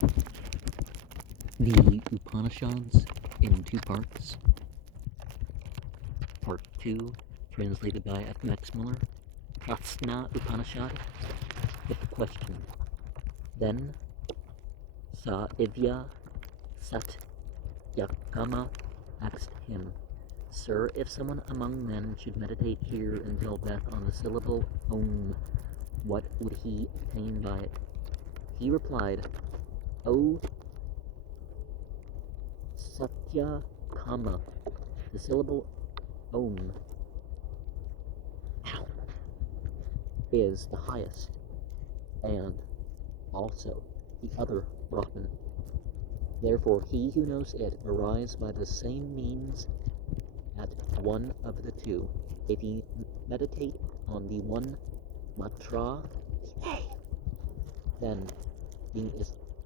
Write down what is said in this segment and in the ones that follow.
The Upanishads in two parts. Part 2, translated by F. Max Muller. Prasna Upanishad, with the question. Then Sa Ivya Sat Yakama asked him, Sir, if someone among men should meditate here until death on the syllable Om, what would he attain by it? He replied, O Satya Kama, the syllable Om is the highest, and also the other Brahman. Therefore, he who knows it arrives by the same means at one of the two. If he meditate on the one matra, then being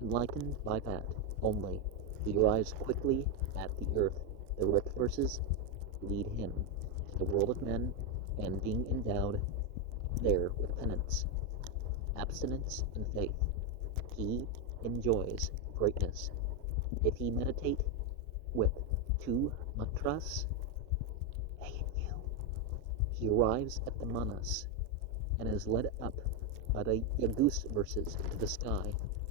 enlightened by that only, he arrives quickly at the earth. The Rick verses lead him to the world of men, and being endowed there with penance, abstinence, and faith, he enjoys greatness. If he meditate with two matras, he arrives at the manas, and is led up by the yagus verses to the sky,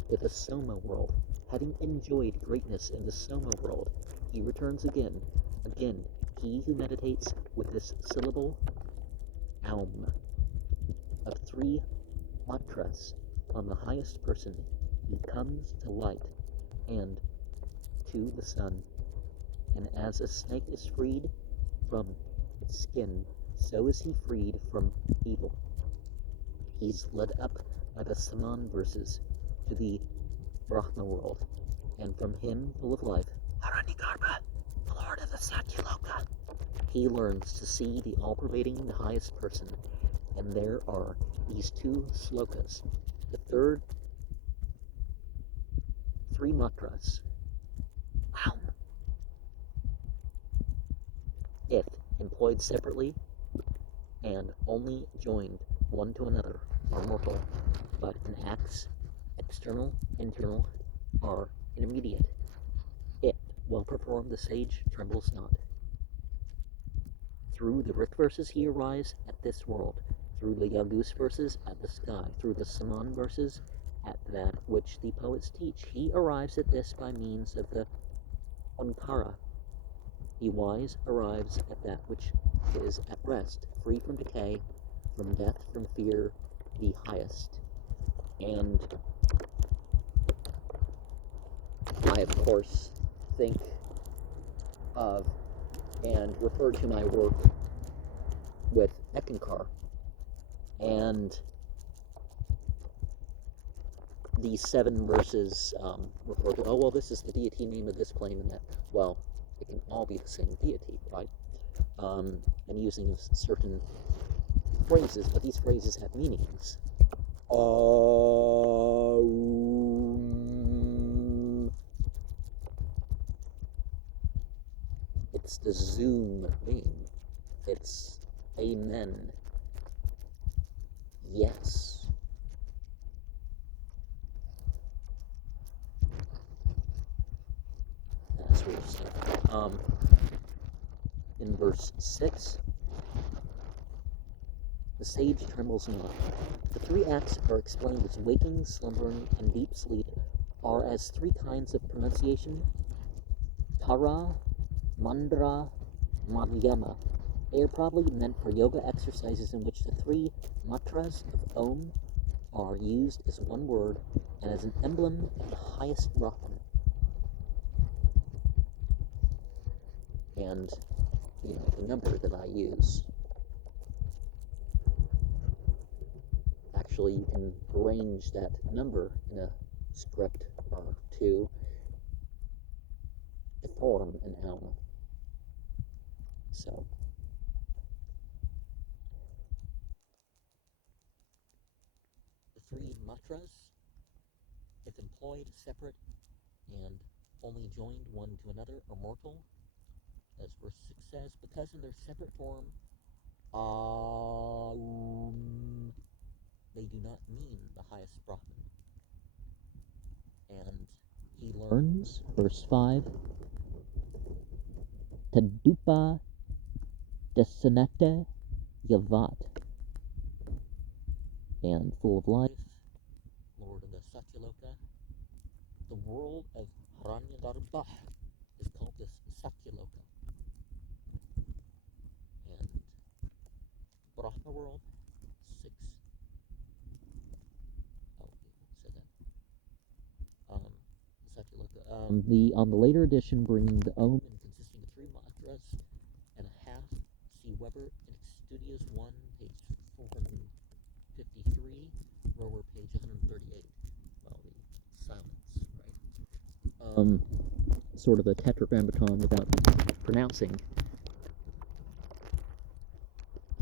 to the soma world. Having enjoyed greatness in the soma world, he returns again. Again, he who meditates with this syllable, Aum, of three matras on the highest person, he comes to light and to the sun. And as a snake is freed from its skin, so is he freed from evil. He's led up by the Saman verses to the Brahma world, and from him, full of life, Haranigarba, the Lord of the Satyaloka, he learns to see the all-pervading, the highest person. And there are these two slokas. The third, three matras. If employed separately and only joined one to another, are mortal, but in acts, external, internal, are intermediate. If well performed, the sage trembles not. Through the Rik verses he arrives at this world, through the Yagus verses at the sky, through the Saman verses at that which the poets teach. He arrives at this by means of the Onkara. The wise arrives at that which is at rest, free from decay, from death, from fear, the highest. And I, of course, think of and refer to my work with Ekankar, and the 7 verses refer to, oh, well, this is the deity name of this plane and that. Well, it can all be the same deity, right? And using certain phrases, but these phrases have meanings. It's the zoom thing. It's amen. Yes. That sort of stuff. In verse 6, the sage trembles not. The 3 acts are explained as waking, slumbering, and deep sleep are as 3 kinds of pronunciation. Tara, Mandra, Madhyama. They are probably meant for yoga exercises in which the 3 matras of Om are used as one word and as an emblem of the highest Brahman. And, the number that I use. Actually, you can arrange that number in a script or 2 to form an Om. So, the 3 matras, if employed separate and only joined one to another, are mortal, as verse 6 says, because in their separate form, they do not mean the highest Brahman. And returns, verse 5. Tadupa desinete yavat, and full of life, Lord of the Satyaloka. The world of Hiranyagarbha is called this Satyaloka. And Brahma world, 6. Oh, we said that. Satyaloka. On the later edition, bringing the Om and consisting of 3 mantras and a half. See Weber in Studios 1, page 453, Rower, page 138. Well, the silence, right? Sort of a tetragrammaton without pronouncing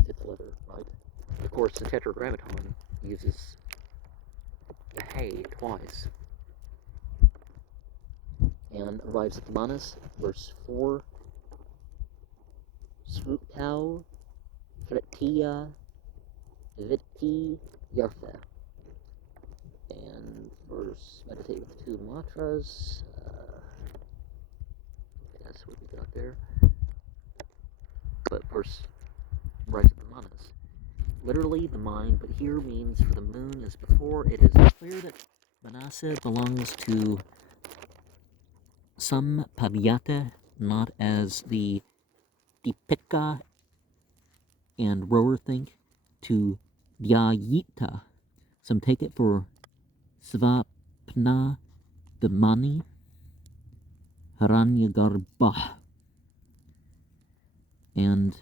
its letter, right? Of course, the tetragrammaton uses the hey twice. And arrives at the Manas, verse 4. Svuptau, Fretiya, Vitti, Yartha. And verse, meditate with the 2 mantras. That's what we got there. But verse arrives at the Manas. Literally the mind, but here means for the moon as before. It is clear that Manasa belongs to some Pavyata, not as the Dipika and Rower think, to Dhyayita. Some take it for Svapna, the Mani, Hiranyagarbha. And,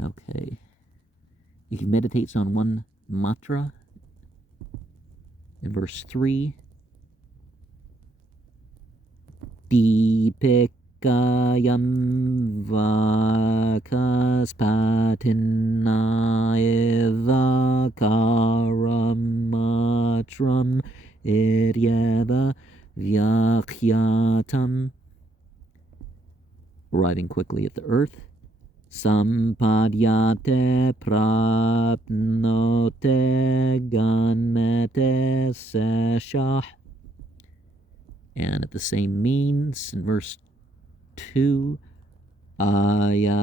okay. He meditates on 1 mantra in verse 3. Dipikayam vakaspatinna karamatram iryava vyakyatam. Arriving quickly at the earth. Sampadyate prapnote ganmete seshah. And at the same means, in verse 2, ayatanana